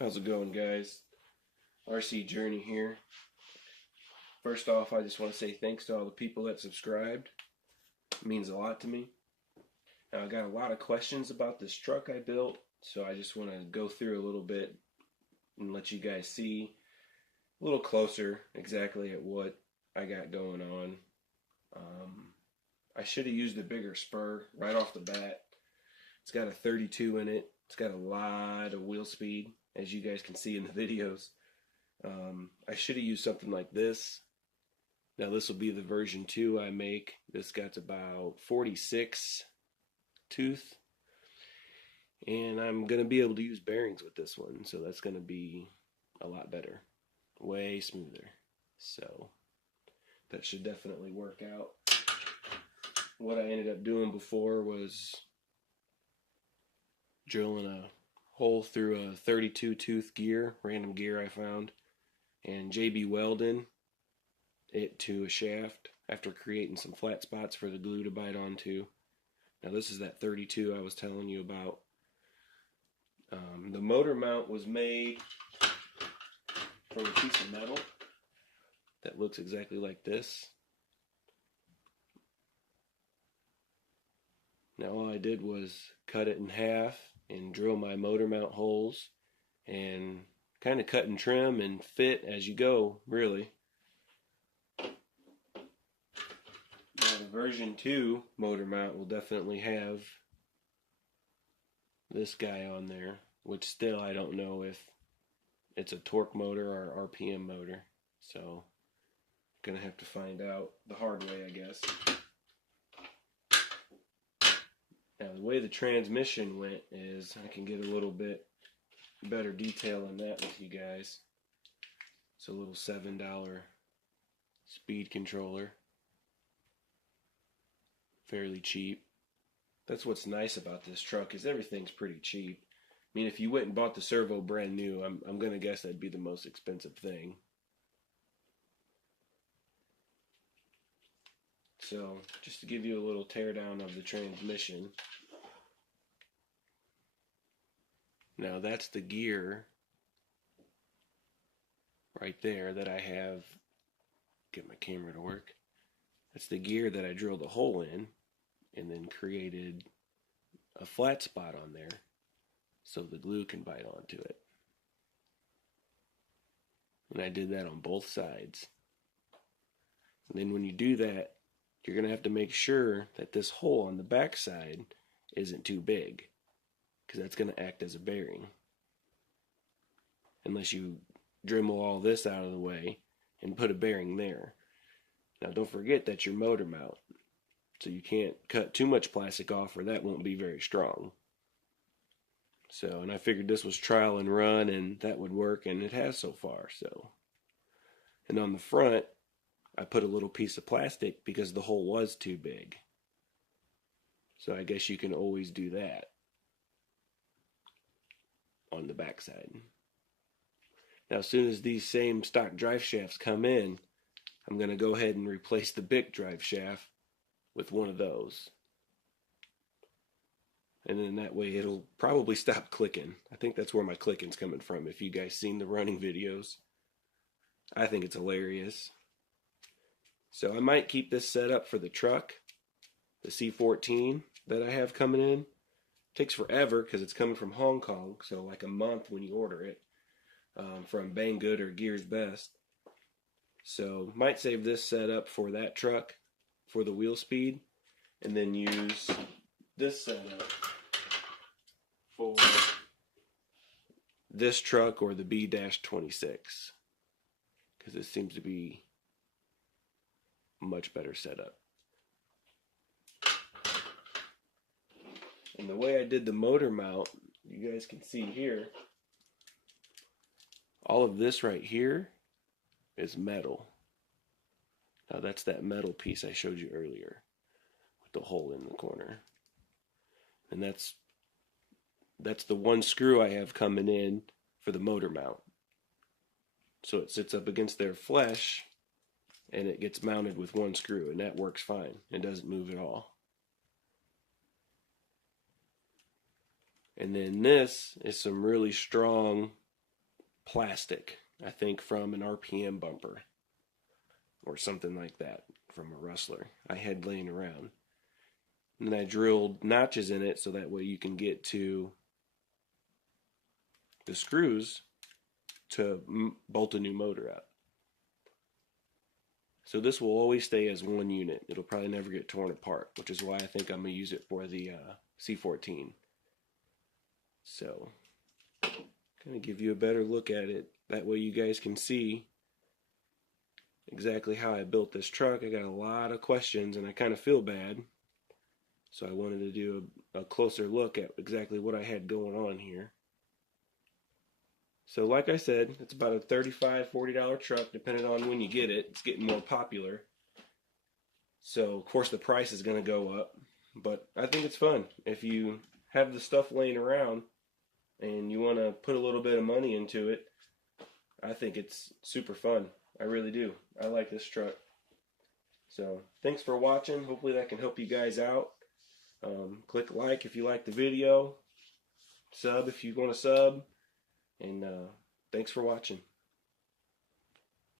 How's it going, guys? RC Journey here. First off, I just want to say thanks to all the people that subscribed. It means a lot to me. Now, I got a lot of questions about this truck I built, so I just want to go through a little bit and let you guys see a little closer exactly at what I got going on. I should have used a bigger spur right off the bat. It's got a 32 in it. It's got a lot of wheel speed, as you guys can see in the videos. I should have used something like this. Now this will be the version 2 I make. This got about 46 tooth. And I'm going to be able to use bearings with this one. So that's going to be a lot better. Way smoother. So that should definitely work out. What I ended up doing before was drilling a hole through a 32 tooth gear, random gear I found, and JB welding it to a shaft after creating some flat spots for the glue to bite onto. Now this is that 32 I was telling you about. The motor mount was made from a piece of metal that looks exactly like this. Now all I did was cut it in half and drill my motor mount holes and kind of cut and trim and fit as you go, really. Now the version 2 motor mount will definitely have this guy on there, which still I don't know if it's a torque motor or RPM motor, so gonna have to find out the hard way, I guess. Now the way the transmission went is, I can get a little bit better detail on that with you guys. It's a little $7 speed controller. Fairly cheap. That's what's nice about this truck, is everything's pretty cheap. I mean, if you went and bought the servo brand new, I'm gonna guess that'd be the most expensive thing. So, just to give you a little teardown of the transmission. Now that's the gear right there that I have. Get my camera to work. That's the gear that I drilled a hole in and then created a flat spot on there so the glue can bite onto it. And I did that on both sides. And then when you do that, you're going to have to make sure that this hole on the back side isn't too big, because that's going to act as a bearing. Unless you Dremel all this out of the way and put a bearing there. Now don't forget that's your motor mount, so you can't cut too much plastic off or that won't be very strong. So, and I figured this was trial and run and that would work, and it has so far. So, and on the front I put a little piece of plastic because the hole was too big. So I guess you can always do that on the back side. Now as soon as these same stock drive shafts come in, I'm going to go ahead and replace the Bic drive shaft with one of those. And then that way it'll probably stop clicking. I think that's where my clicking's coming from. If you guys seen the running videos, I think it's hilarious. So I might keep this set up for the truck, the C14 that I have coming in. It takes forever because it's coming from Hong Kong, so like a month when you order it, from Banggood or Gears Best. So might save this setup for that truck for the wheel speed, and then use this setup for this truck or the B-26, because this seems to be a much better setup. And the way I did the motor mount, you guys can see here, all of this right here is metal. Now that's that metal piece I showed you earlier with the hole in the corner. And that's the one screw I have coming in for the motor mount. So it sits up against their flesh and it gets mounted with one screw, and that works fine. It doesn't move at all. And then this is some really strong plastic, I think from an RPM bumper or something like that from a Rustler I had laying around. And then I drilled notches in it so that way you can get to the screws to bolt a new motor out. So this will always stay as one unit. It'll probably never get torn apart, which is why I think I'm going to use it for the C14. So, kind of give you a better look at it. That way you guys can see exactly how I built this truck. I got a lot of questions and I kind of feel bad. So I wanted to do a closer look at exactly what I had going on here. So like I said, it's about a $35, $40 truck depending on when you get it. It's getting more popular. So of course the price is going to go up. But I think it's fun. If you have the stuff laying around and you want to put a little bit of money into it, I think it's super fun. I really do. I like this truck. So thanks for watching. Hopefully that can help you guys out. Click like if you like the video. Sub if you want to sub. And thanks for watching.